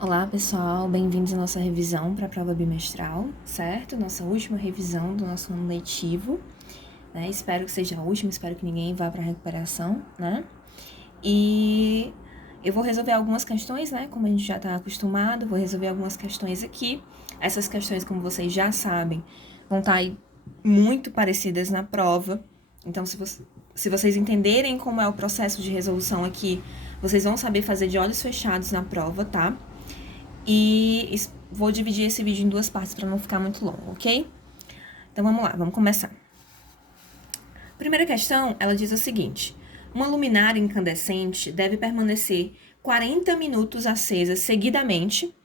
Olá, pessoal, bem-vindos à nossa revisão para a prova bimestral, certo? Nossa última revisão do nosso ano letivo, né? Espero que seja a última, espero que ninguém vá para recuperação, né? E eu vou resolver algumas questões, né? Como a gente já está acostumado, vou resolver algumas questões aqui. Essas questões, como vocês já sabem, vão estar aí muito parecidas na prova. Então, se vocês entenderem como é o processo de resolução aqui, vocês vão saber fazer de olhos fechados na prova, tá? E vou dividir esse vídeo em duas partes para não ficar muito longo, ok? Então vamos lá, vamos começar. Primeira questão, ela diz o seguinte: uma luminária incandescente deve permanecer 40 minutos acesa seguidamente.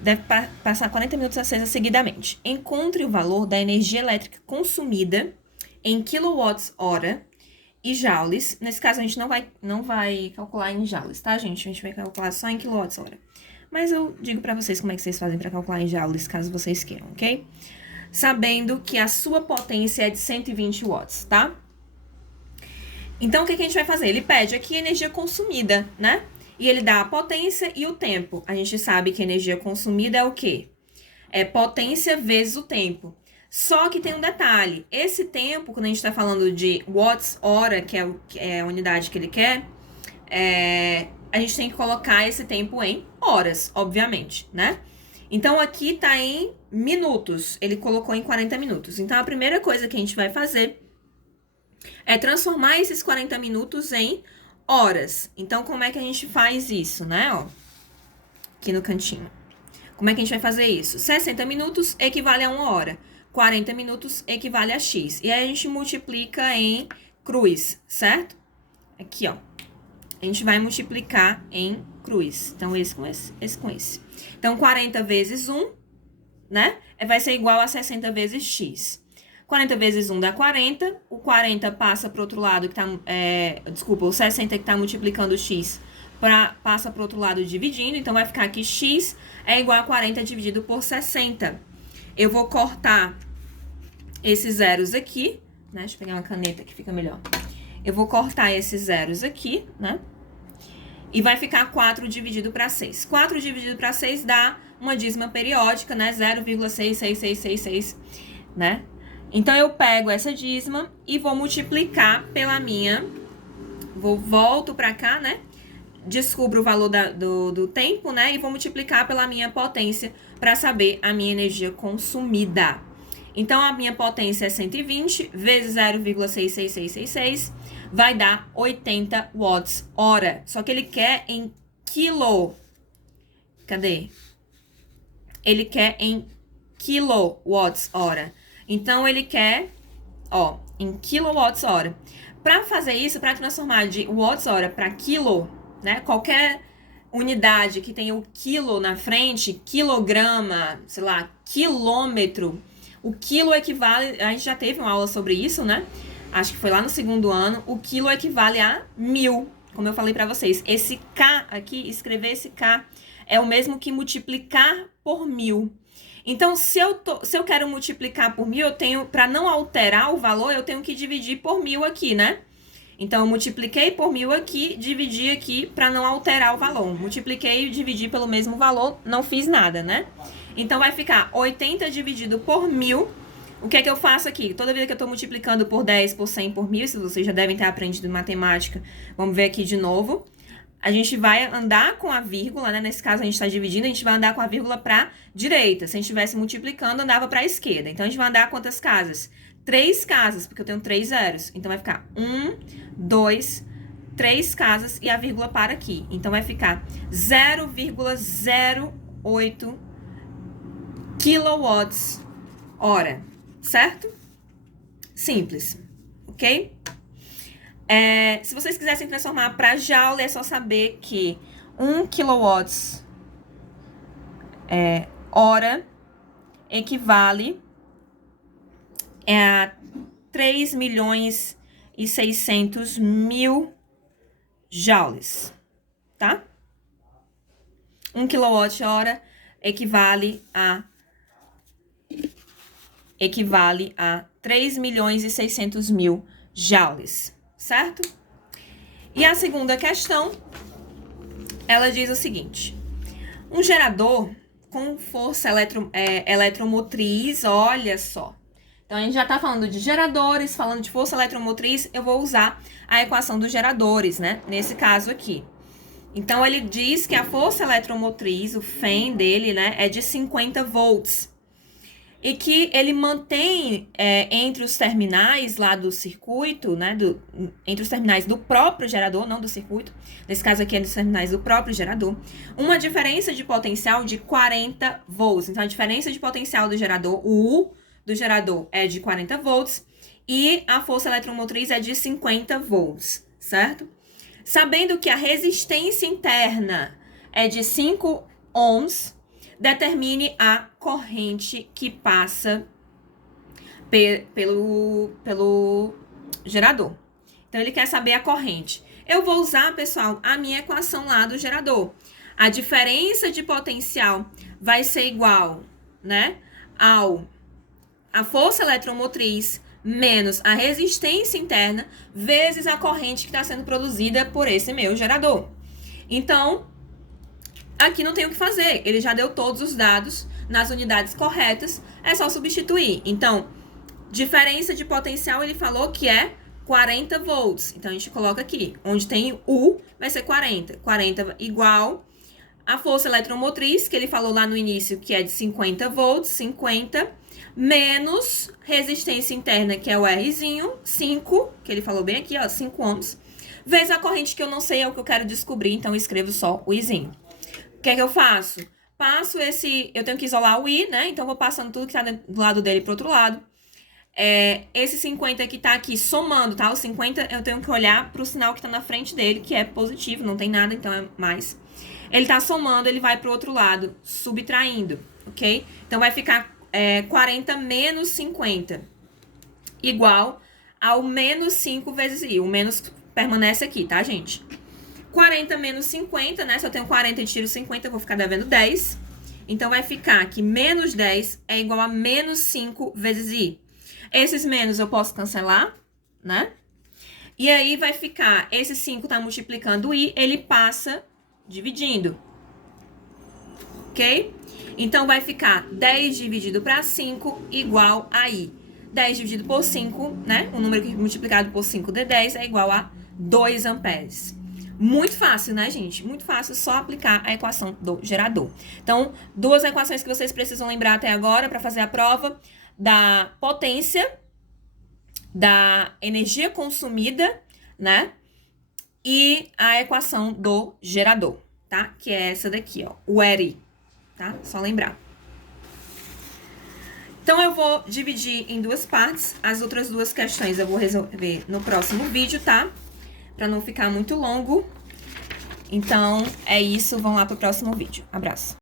Deve passar 40 minutos acesa seguidamente. Encontre o valor da energia elétrica consumida em quilowatts-hora e joules. Nesse caso, a gente não vai calcular em joules, tá, gente? A gente vai calcular só em quilowatts-hora. Mas eu digo pra vocês como é que vocês fazem pra calcular em joules, caso vocês queiram, ok? Sabendo que a sua potência é de 120 watts, tá? Então, o que a gente vai fazer? Ele pede aqui energia consumida, né? E ele dá a potência e o tempo. A gente sabe que energia consumida é o quê? É potência vezes o tempo. Só que tem um detalhe. Esse tempo, quando a gente está falando de watts-hora, que é a unidade que ele quer, a gente tem que colocar esse tempo em horas, obviamente, né? Então, aqui tá em minutos. Ele colocou em 40 minutos. Então, a primeira coisa que a gente vai fazer é transformar esses 40 minutos em horas. Então, como é que a gente faz isso, né? Ó, aqui no cantinho. Como é que a gente vai fazer isso? 60 minutos equivale a 1 hora. 40 minutos equivale a X. E aí a gente multiplica em cruz, certo? Aqui, ó. A gente vai multiplicar em cruz. Então, esse com esse, esse com esse. Então, 40 vezes 1, né? Vai ser igual a 60 vezes X. 40 vezes 1 dá 40. O 40 passa para o outro lado, que tá... desculpa, o 60 que está multiplicando o X passa para o outro lado dividindo. Então, vai ficar que X é igual a 40 dividido por 60. Eu vou cortar esses zeros aqui, né? Deixa eu pegar uma caneta que fica melhor. Eu vou cortar esses zeros aqui, né? E vai ficar 4 dividido para 6. 4 dividido para 6 dá uma dízima periódica, né? 0,66666, né? Então, eu pego essa dízima e vou multiplicar pela minha... Volto para cá, né? Descubro o valor do tempo, né? E vou multiplicar pela minha potência para saber a minha energia consumida. Então, a minha potência é 120 vezes 0,66666, vai dar 80 watts-hora. Só que ele quer em quilo. Cadê? Ele quer em kilowatts-hora. Então, ele quer, ó, em kilowatts-hora. Para fazer isso, para transformar de watts-hora para quilo, né? Qualquer unidade que tenha o quilo na frente, quilograma, sei lá, quilômetro. O quilo equivale, a gente já teve uma aula sobre isso, né? Acho que foi lá no segundo ano. O quilo equivale a 1000, como eu falei para vocês. Esse K aqui, escrever esse K, é o mesmo que multiplicar por 1000. Então, se eu quero multiplicar por 1000, eu tenho, para não alterar o valor, eu tenho que dividir por 1000 aqui, né? Então, eu multipliquei por 1000 aqui, dividi aqui para não alterar o valor. Multipliquei e dividi pelo mesmo valor, não fiz nada, né? Então, vai ficar 80 dividido por 1000. O que é que eu faço aqui? Toda vez que eu estou multiplicando por 10, por 100, por 1000, se vocês já devem ter aprendido matemática, vamos ver aqui de novo. A gente vai andar com a vírgula, né? Nesse caso, a gente está dividindo, a gente vai andar com a vírgula para a direita. Se a gente estivesse multiplicando, andava para a esquerda. Então, a gente vai andar quantas casas? 3 casas, porque eu tenho 3 zeros. Então, vai ficar 1, 2, 3 casas e a vírgula para aqui. Então, vai ficar 0,08 quilowatts-hora, certo? Simples, ok? Se vocês quisessem transformar para joule, é só saber que 1 kilowatts hora equivale a 3.600.000 joules, tá? 1 kilowatt-hora equivale a 3.600.000 joules, certo? E a segunda questão ela diz o seguinte: um gerador com força eletromotriz, olha só. Então, a gente já está falando de geradores, falando de força eletromotriz, eu vou usar a equação dos geradores, né? Nesse caso aqui. Então, ele diz que a força eletromotriz, o FEM dele, né, é de 50 volts. E que ele mantém entre os terminais lá do circuito, né, entre os terminais do próprio gerador, não do circuito, nesse caso aqui é dos terminais do próprio gerador, uma diferença de potencial de 40 volts. Então, a diferença de potencial do gerador, o U do gerador é de 40 volts e a força eletromotriz é de 50 volts, certo? Sabendo que a resistência interna é de 5 ohms, determine a corrente que passa pelo gerador. Então, ele quer saber a corrente. Eu vou usar, pessoal, a minha equação lá do gerador. A diferença de potencial vai ser igual, né, a força eletromotriz menos a resistência interna vezes a corrente que está sendo produzida por esse meu gerador. Então, aqui não tem o que fazer, ele já deu todos os dados nas unidades corretas, é só substituir. Então, diferença de potencial, ele falou que é 40 volts. Então, a gente coloca aqui, onde tem U, vai ser 40. 40 igual a força eletromotriz, que ele falou lá no início, que é de 50 volts, 50, menos resistência interna, que é o Rzinho, 5, que ele falou bem aqui, ó, 5 ohms, vezes a corrente que eu não sei, é o que eu quero descobrir, então eu escrevo só o Izinho. O que é que eu faço? Passo eu tenho que isolar o I, né? Então, vou passando tudo que tá do lado dele pro outro lado. Esse 50 que tá aqui somando, tá? O 50 eu tenho que olhar pro sinal que tá na frente dele, que é positivo, não tem nada, então é mais. Ele tá somando, ele vai pro outro lado, subtraindo, ok? Então, vai ficar 40 menos 50, igual ao menos 5 vezes I. O menos permanece aqui, tá, gente? 40 menos 50, né? Se eu tenho 40 e tiro 50, eu vou ficar devendo 10. Então, vai ficar que menos 10 é igual a menos 5 vezes I. Esses menos eu posso cancelar, né? E aí, vai ficar, esse 5 tá multiplicando o I, ele passa dividindo. Ok? Então, vai ficar 10 dividido para 5 igual a I. 10 dividido por 5, né? O número multiplicado por 5 de 10 é igual a 2 amperes. Muito fácil, né, gente? Muito fácil, só aplicar a equação do gerador. Então, duas equações que vocês precisam lembrar até agora para fazer a prova: da potência, da energia consumida, né? E a equação do gerador, tá? Que é essa daqui, ó, o ERI, tá? Só lembrar. Então, eu vou dividir em duas partes. As outras duas questões eu vou resolver no próximo vídeo, tá? Para não ficar muito longo. Então, é isso. Vamos lá pro próximo vídeo. Abraço.